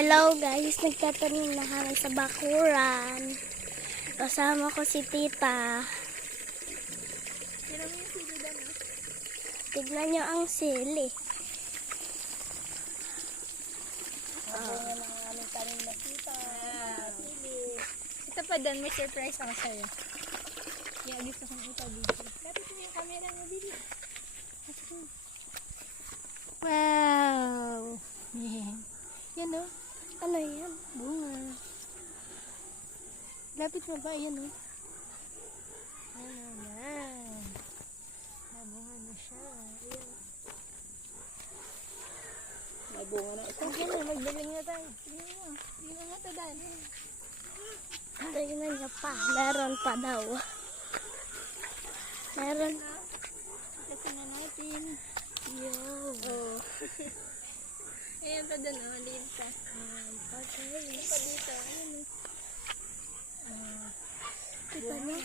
Hello guys, nagtatanim na kami sa bakuran. Kasama ko si tita. Tignan nyo ang sili. Ito pa doon, may surprise ako sa'yo. Kaya gusto kong ipabigay. Lapit mo yung camera mo, Bibi. Wow! Yan o. Ano yan? Bunga. Lapit mo ba? Yan o. Ano na. Nabunga na siya. Ayan. Nabunga na ito. Yan o, magdaling na tayo. Tingnan mo. Tingnan mo ito, Dan. Tignan nyo pa. Meron pa daw. Meron. Kasi na natin. Yo. Oh. Ayan pa doon, oh. Liit pa. Pa Ayan pa dito. Ayan, oh. Kita nyo.